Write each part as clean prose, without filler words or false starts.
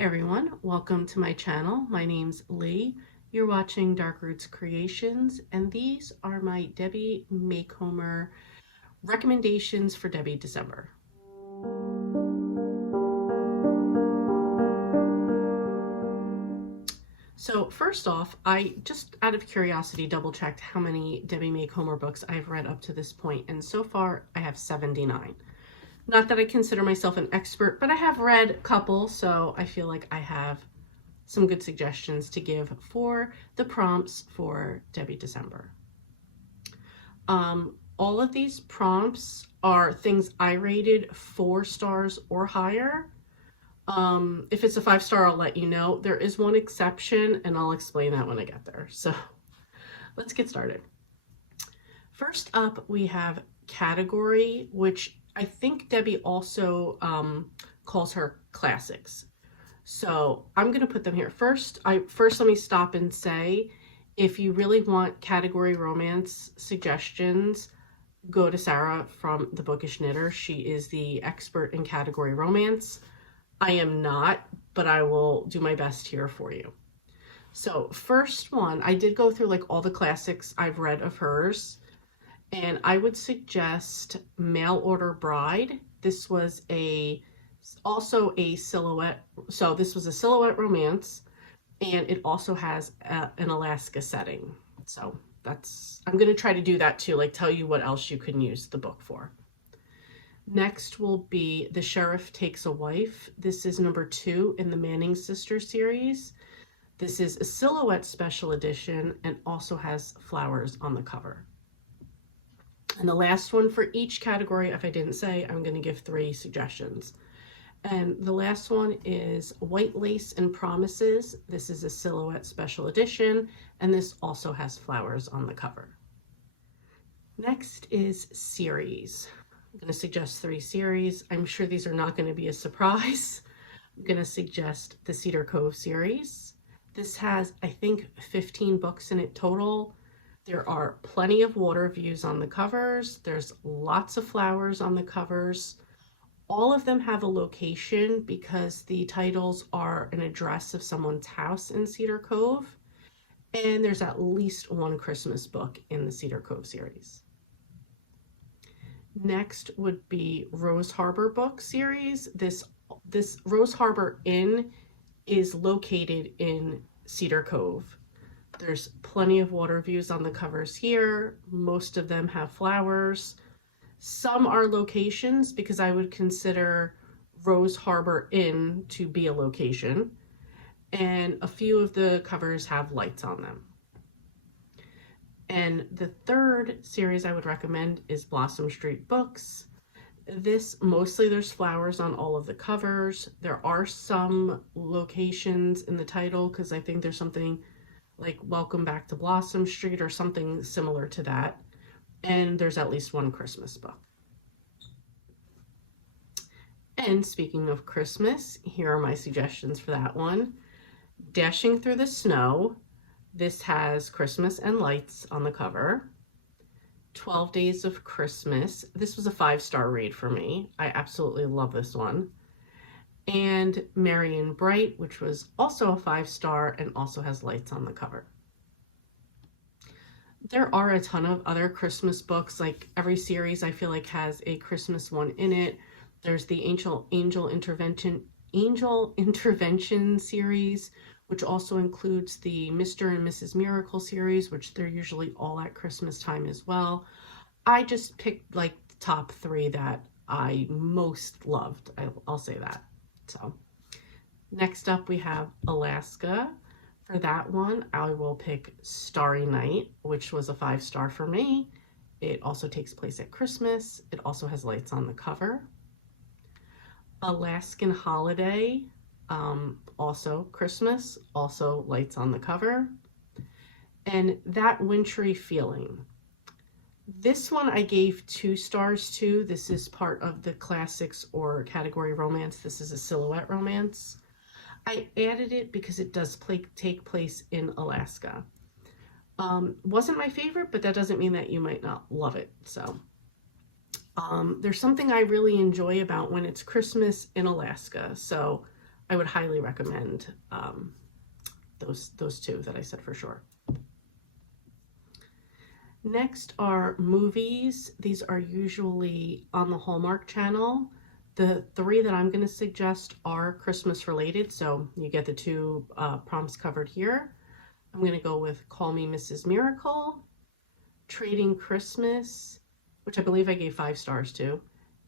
Hey everyone, welcome to my channel. My name's Lee. You're watching Dark Roots Creations, and these are my Debbie Makehomer recommendations for Debbie December. So first off, I just out of curiosity double checked how many Debbie Makehomer books I've read up to this point, and so far I have 79. Not that I consider myself an expert, but I have read a couple, so I feel like I have some good suggestions to give for the prompts for Debbie December. All of these prompts are things I rated 4 stars or higher. If it's a 5-star, I'll let you know. There is one exception, and I'll explain that when I get there. So let's get started. First up, we have category, which I think Debbie also calls her classics. So I'm going to put them here. First, let me stop and say, if you really want category romance suggestions, go to Sarah from The Bookish Knitter. She is the expert in category romance. I am not, but I will do my best here for you. So first one, I did go through like all the classics I've read of hers, and I would suggest Mail Order Bride. This was also a silhouette. So this was a silhouette romance, and it also has an Alaska setting. So I'm going to try to do that too, like tell you what else you can use the book for. Next will be The Sheriff Takes a Wife. This is number 2 in the Manning Sisters series. This is a silhouette special edition and also has flowers on the cover. And the last one for each category, if I didn't say, I'm going to give 3 suggestions. And the last one is White Lace and Promises. This is a silhouette special edition, and this also has flowers on the cover. Next is series. I'm going to suggest 3 series. I'm sure these are not going to be a surprise. I'm going to suggest the Cedar Cove series. This has, I think, 15 books in it total. There are plenty of water views on the covers. There's lots of flowers on the covers. All of them have a location because the titles are an address of someone's house in Cedar Cove. And there's at least one Christmas book in the Cedar Cove series. Next would be Rose Harbor book series. This Rose Harbor Inn is located in Cedar Cove. There's plenty of water views on the covers here. Most of them have flowers. Some are locations because I would consider Rose Harbor Inn to be a location. And a few of the covers have lights on them. And the third series I would recommend is Blossom Street Books. This, mostly there's flowers on all of the covers. There are some locations in the title because I think there's something like Welcome Back to Blossom Street or something similar to that. And there's at least one Christmas book. And speaking of Christmas, here are my suggestions for that one. Dashing Through the Snow. This has Christmas and lights on the cover. 12 Days of Christmas. This was a 5-star read for me. I absolutely love this one. And Merry and Bright, which was also a 5-star and also has lights on the cover. There are a ton of other Christmas books, like every series I feel like has a Christmas one in it. There's the Angel Intervention series, which also includes the Mr. and Mrs. Miracle series, which they're usually all at Christmas time as well. I just picked like the top 3 that I most loved. I'll say that. So next up we have Alaska. For that one, I will pick Starry Night, which was a 5-star for me. It also takes place at Christmas. It also has lights on the cover. Alaskan Holiday, also Christmas, also lights on the cover. And That Wintry Feeling. This one I gave 2 stars to. This is part of the classics or category romance. This is a silhouette romance. I added it because it does take place in Alaska. Wasn't my favorite, but that doesn't mean that you might not love it. So there's something I really enjoy about when it's Christmas in Alaska. So I would highly recommend those two that I said for sure. Next are movies. These are usually on the Hallmark Channel. The three that I'm going to suggest are Christmas related, so you get the two prompts covered here. I'm going to go with Call Me Mrs. Miracle, Trading Christmas, which I believe I gave 5 stars to,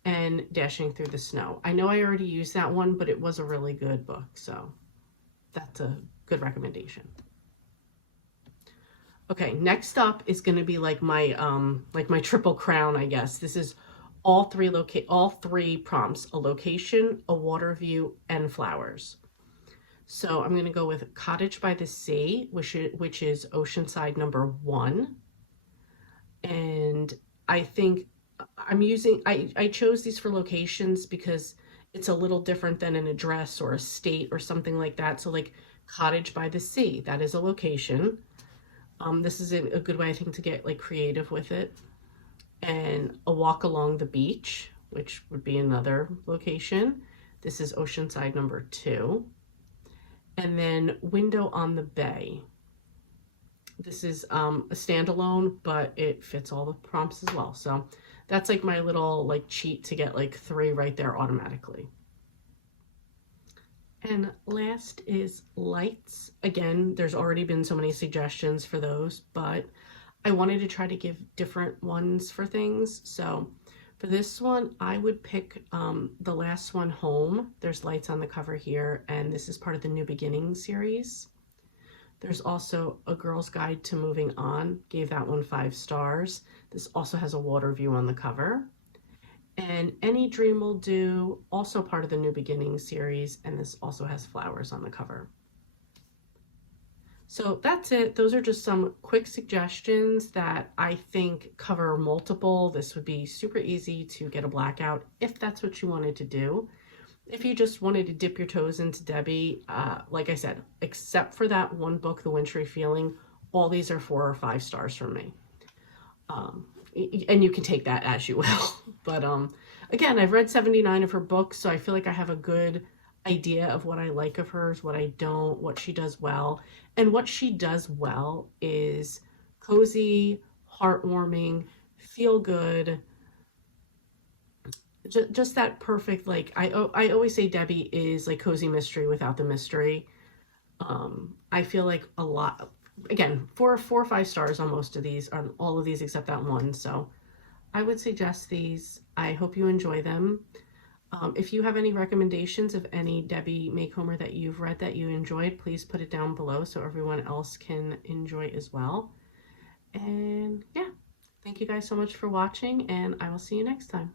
and Dashing Through the Snow. I know I already used that one, but it was a really good book, so that's a good recommendation. Okay, next up is going to be like my triple crown, I guess. This is all three prompts: a location, a water view, and flowers. So I'm going to go with Cottage by the Sea, which is Oceanside #1. And I think I chose these for locations because it's a little different than an address or a state or something like that. So like Cottage by the Sea, that is a location. This is a good way, I think, to get like creative with it. And A Walk Along the Beach, which would be another location. This is Oceanside #2. And then Window on the Bay. This is a standalone, but it fits all the prompts as well. So that's like my little like cheat to get like 3 right there automatically. And last is Lights. Again, there's already been so many suggestions for those, but I wanted to try to give different ones for things. So for this one, I would pick the last one, Home. There's lights on the cover here, and this is part of the New Beginnings series. There's also A Girl's Guide to Moving On. Gave that one 5 stars. This also has a water view on the cover. And Any Dream Will Do, also part of the New Beginnings series, and this also has flowers on the cover. So that's it. Those are just some quick suggestions that I think cover multiple. This would be super easy to get a blackout if that's what you wanted to do. If you just wanted to dip your toes into Debbie, like I said, except for that one book, The Wintry Feeling, all these are 4 or 5 stars from me. And you can take that as you will. But again, I've read 79 of her books, so I feel like I have a good idea of what I like of hers, what I don't, what she does well. And what she does well is cozy, heartwarming, feel good, just that perfect, like I always say Debbie is like cozy mystery without the mystery. I feel like a lot, again, 4 or 5 stars on most of these, on all of these except that one. So I would suggest these. I hope you enjoy them. If you have any recommendations of any Debbie Macomber that you've read that you enjoyed, please put it down below so everyone else can enjoy as well. And yeah, thank you guys so much for watching, and I will see you next time.